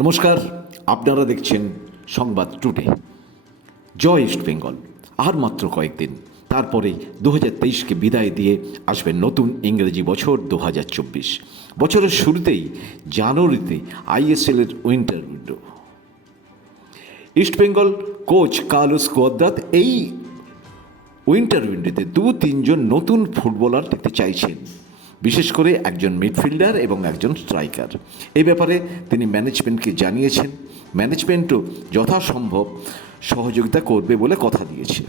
নমস্কার, আপনারা দেখছেন সংবাদ টুডে। জয় ইস্ট বেঙ্গল। আর মাত্র কয়েকদিন, তারপরে দু হাজার তেইশকে বিদায় দিয়ে আসবে নতুন ইংরেজি বছর দু হাজার চব্বিশ। বছরের শুরুতেই জানুয়ারিতে আইএসএলের winter window. East Bengal coach Carlos Cuadrat এই উইন্টার উইন্ডোতে দু তিনজন নতুন ফুটবলার নিতে চাইছেন। বিশেষ করে একজন মিডফিল্ডার এবং একজন স্ট্রাইকার এই ব্যাপারে তিনি ম্যানেজমেন্টকে জানিয়েছেন। ম্যানেজমেন্টও যথাসম্ভব সহযোগিতা করবে বলে কথা দিয়েছে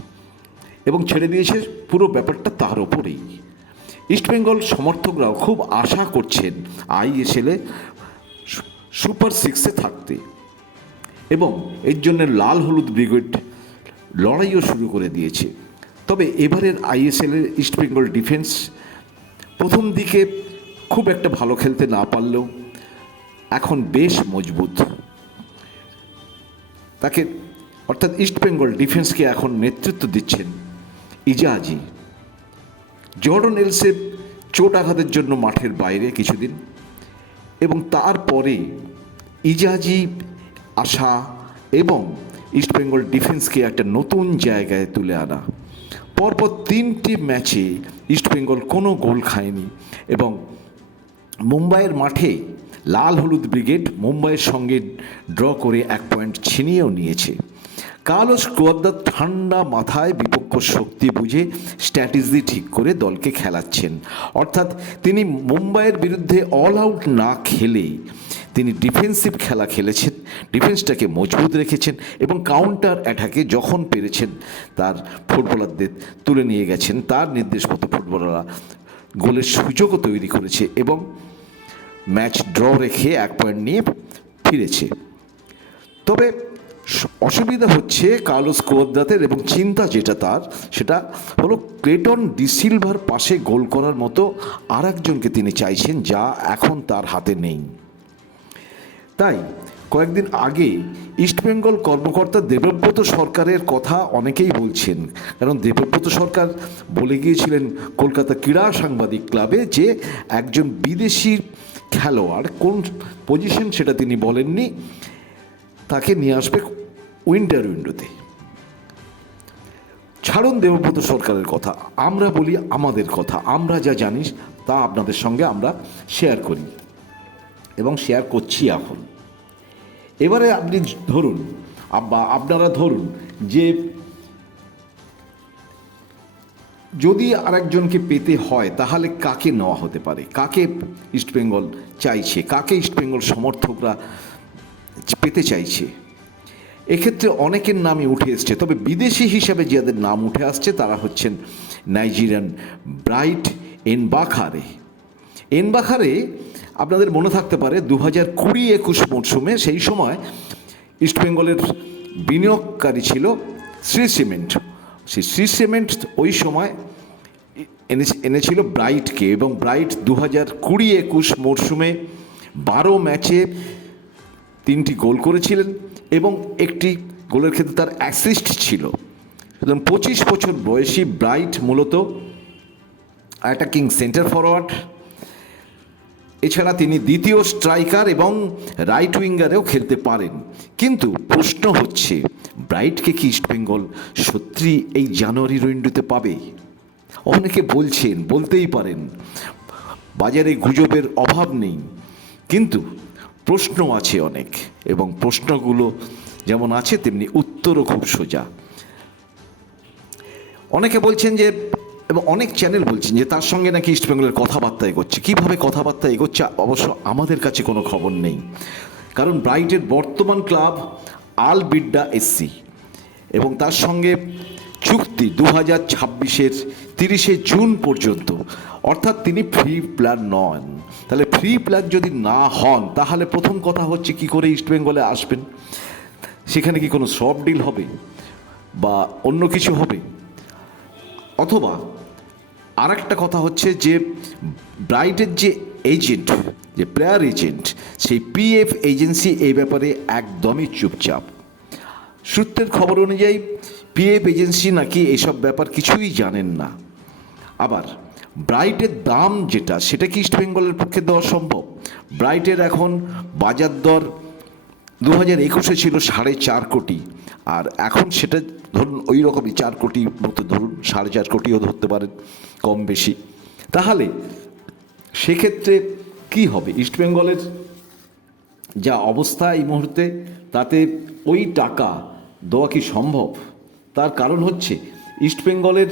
এবং ছেড়ে দিয়েছে পুরো ব্যাপারটা তার ওপরেই ইস্টবেঙ্গল সমর্থকরাও খুব আশা করছেন আইএসএলে সুপার সিক্সে থাকতে এবং এর জন্য লাল হলুদ ব্রিগেড লড়াইও শুরু করে দিয়েছে। তবে এবারের আইএসএলের ইস্টবেঙ্গল ডিফেন্স প্রথম দিকে খুব একটা ভালো খেলতে না পারলেও এখন বেশ মজবুত। তাকে অর্থাৎ ইস্টবেঙ্গল ডিফেন্সকে এখন নেতৃত্ব দিচ্ছেন ইজাজি। জর্ডন এলসেপ চোট আঘাতের জন্য মাঠের বাইরে কিছুদিন এবং তারপরে ইজাজি আসা এবং ইস্টবেঙ্গল ডিফেন্সকে একটা নতুন জায়গায় তুলে আনা। পরপর তিনটি ম্যাচে ইস্টবেঙ্গল কোনো গোল খায়নি এবং মুম্বাইয়ের মাঠে লাল হলুদ ব্রিগেড মুম্বাইয়ের সঙ্গে ড্র করে এক পয়েন্ট ছিনিয়েও নিয়েছে। কার্লোস ক্লোয়াদ্দার ঠান্ডা মাথায় বিপক্ষ শক্তি বুঝে স্ট্র্যাটেজি ঠিক করে দলকে খেলাচ্ছেন। অর্থাৎ তিনি মুম্বাইয়ের বিরুদ্ধে অল আউট না খেলে তিনি ডিফেন্সিভ খেলা খেলেছেন ডিফেন্সটাকে মজবুত রেখেছেন এবং কাউন্টার অ্যাটাকে যখন পেরেছেন, তার ফুটবলারদের তুলে নিয়ে গেছেন। তার নির্দেশ মতো ফুটবলাররা গোলের সুযোগও তৈরি করেছে এবং ম্যাচ ড্র রেখে এক পয়েন্ট নিয়ে ফিরেছে। তবে অসুবিধা হচ্ছে কার্লোস কোয়াদ্রাতের এবং চিন্তা যেটা তার, সেটা হলো ক্লেটন ডিসিলভার পাশে গোল করার মতো আর তিনি চাইছেন যা এখন তার হাতে নেই। তাই কয়েকদিন আগে ইস্টবেঙ্গল কর্মকর্তা দেবব্রত সরকারের কথা অনেকেই বলছেন। কারণ দেবব্রত সরকার বলে গিয়েছিলেন কলকাতা ক্রীড়া সাংবাদিক ক্লাবে যে একজন বিদেশি খেলোয়াড় কোন পজিশন সেটা তিনি বলেননি, তাকে নিয়ে আসবে উইন্টার উইন্ডোতে ছাড়ুন দেবব্রত সরকারের কথা। আমরা বলি আমাদের কথা। আমরা যা জানিস তা আপনাদের সঙ্গে আমরা শেয়ার করি। এবং শেয়ার করছি এখন। এবারে আপনি ধরুন বা আপনারা ধরুন যে যদি আরেকজনকে পেতে হয়, তাহলে কাকে নেওয়া হতে পারে? কাকে ইস্টবেঙ্গল চাইছে? কাকে ইস্টবেঙ্গল সমর্থকরা পেতে চাইছে? এক্ষেত্রে অনেকের নামই উঠে এসছে, তবে বিদেশি হিসাবে যাদের নাম উঠে আসছে, তারা হচ্ছেন নাইজেরিয়ান ব্রাইট এনবাখারে এনবাখারে আপনাদের মনে থাকতে পারে দু হাজার কুড়ি একুশ মরশুমে সেই সময় ইস্টবেঙ্গলের বিনিয়োগকারী ছিল শ্রী সিমেন্ট। সেই শ্রী সিমেন্ট ওই সময় এনে- এনেছিল ব্রাইটকে এবং ব্রাইট দু হাজার কুড়ি একুশ মরশুমে বারো ম্যাচে তিনটি গোল করেছিলেন এবং একটি গোলের ক্ষেত্রে তার অ্যাসিস্ট ছিল। সুতরাং পঁচিশ বছর বয়সী ব্রাইট মূলত অ্যাটাকিং সেন্টার ফরওয়ার্ড এছাড়া তিনি দ্বিতীয় স্ট্রাইকার এবং রাইট উইঙ্গারেও খেলতে পারেন। কিন্তু প্রশ্ন হচ্ছে ব্রাইটকে কি ইস্টবেঙ্গল সত্যি এই জানুয়ারি উইন্ডোতে পাবে? অনেকে বলছেন, বলতেই পারেন, বাজারে গুজবের অভাব নেই। কিন্তু প্রশ্ন আছে অনেক এবং প্রশ্নগুলো যেমন আছে, তেমনি উত্তরও খুব সোজা। অনেকে বলছেন যে এবং অনেক চ্যানেল বলছেন যে তার সঙ্গে নাকি ইস্টবেঙ্গলের কথাবার্তা এগোচ্ছে কীভাবে কথাবার্তা এগোচ্ছে অবশ্য আমাদের কাছে কোনো খবর নেই। কারণ ব্রাইটের বর্তমান ক্লাব আল বিড্ডা এসসি এবং তার সঙ্গে চুক্তি দু হাজার ছাব্বিশের তিরিশে জুন পর্যন্ত। অর্থাৎ তিনি ফ্রি প্লেয়ার নন। তাহলে ফ্রি প্লেয়ার যদি না হন, তাহলে প্রথম কথা হচ্ছে কি করে ইস্টবেঙ্গলে আসবেন? সেখানে কি কোনো সফট ডিল হবে? বা অন্য কিছু হবে? অথবা আর একটা কথা হচ্ছে যে ব্রাইটের যে এজেন্ট, যে প্লেয়ার এজেন্ট, সেই পিএফ এজেন্সি এই ব্যাপারে একদমই চুপচাপ। সূত্রের খবর অনুযায়ী পিএফ এজেন্সি নাকি এসব ব্যাপার কিছুই জানেন না। আবার ব্রাইটের দাম যেটা, সেটা কি ইস্টবেঙ্গলের পক্ষে দেওয়া সম্ভব? ব্রাইটের এখন বাজার দর দু হাজার একুশে ছিল সাড়ে চার কোটি। আর এখন সেটা ধরুন ওই রকমই চার কোটি মতো ধরুন, সাড়ে চার কোটিও ধরতে পারেন কম বেশি। তাহলে সেক্ষেত্রে কি হবে? ইস্টবেঙ্গলের যা অবস্থা এই মুহূর্তে, তাতে ওই টাকা দেওয়া কি সম্ভব? তার কারণ হচ্ছে ইস্টবেঙ্গলের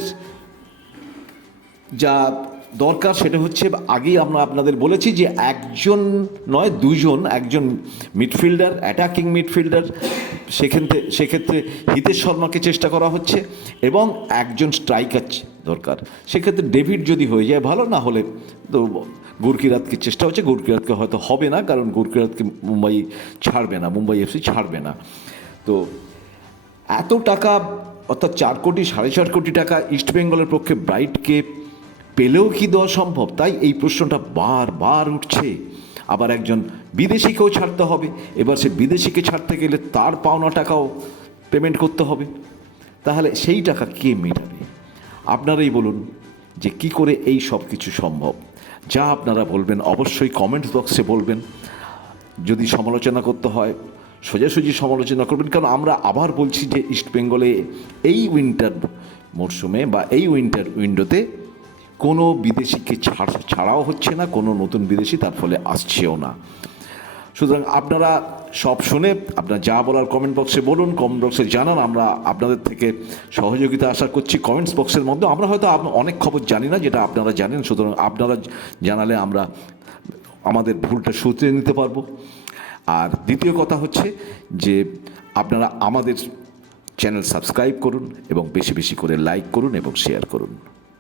যা দরকার সেটা হচ্ছে আগেই আমরা আপনাদের বলেছি যে একজন নয়, দুজন, একজন মিডফিল্ডার অ্যাটাকিং মিডফিল্ডার সেক্ষেত্রে সেক্ষেত্রে হিতেশ শর্মাকে চেষ্টা করা হচ্ছে এবং একজন স্ট্রাইকার দরকার। সেক্ষেত্রে ডেভিড যদি হয়ে যায়, ভালো না হলে তো গুরকিরাতকে চেষ্টা হচ্ছে, গুরকিরাতকে হয়তো হবে না, কারণ গুরকিরাতকে মুম্বাই ছাড়বে না, মুম্বাই এফসি ছাড়বে না। তো এত টাকা, অর্থাৎ চার কোটি, সাড়ে চার কোটি টাকা ইস্টবেঙ্গলের পক্ষে ব্রাইটকে পেলেও কি দেওয়া সম্ভব? তাই এই প্রশ্নটা বারবার উঠছে। আবার একজন বিদেশিকেও ছাড়তে হবে। এবার সে বিদেশিকে ছাড়তে গেলে তার পাওনা টাকাও পেমেন্ট করতে হবে। তাহলে সেই টাকা কে মেটাবে? আপনারাই বলুন যে কি করে এই সব কিছু সম্ভব? যা আপনারা বলবেন অবশ্যই কমেন্ট বক্সে বলবেন। যদি সমালোচনা করতে হয়, সোজাসুজি সমালোচনা করবেন। কারণ আমরা আবার বলছি যে ইস্ট বেঙ্গলে এই উইন্টার মরশুমে বা এই উইন্টার উইন্ডোতে কোনো বিদেশিকে ছাড় ছাড়াও হচ্ছে না, কোনো নতুন বিদেশি তার ফলে আসছেও না। সুতরাং আপনারা সব শুনে, আপনারা যা বলার কমেন্ট বক্সে বলুন কমেন্ট বক্সে জানান, আমরা আপনাদের থেকে সহযোগিতা আশা করছি। কমেন্টস বক্সের মধ্যে আমরা হয়তো অনেক খবর জানি না, যেটা আপনারা জানেন, সুতরাং আপনারা জানালে আমরা আমাদের ভুলটা শুধরে নিতে পারব। আর দ্বিতীয় কথা হচ্ছে যে, আপনারা আমাদের চ্যানেল সাবস্ক্রাইব করুন এবং বেশি বেশি করে লাইক করুন এবং শেয়ার করুন।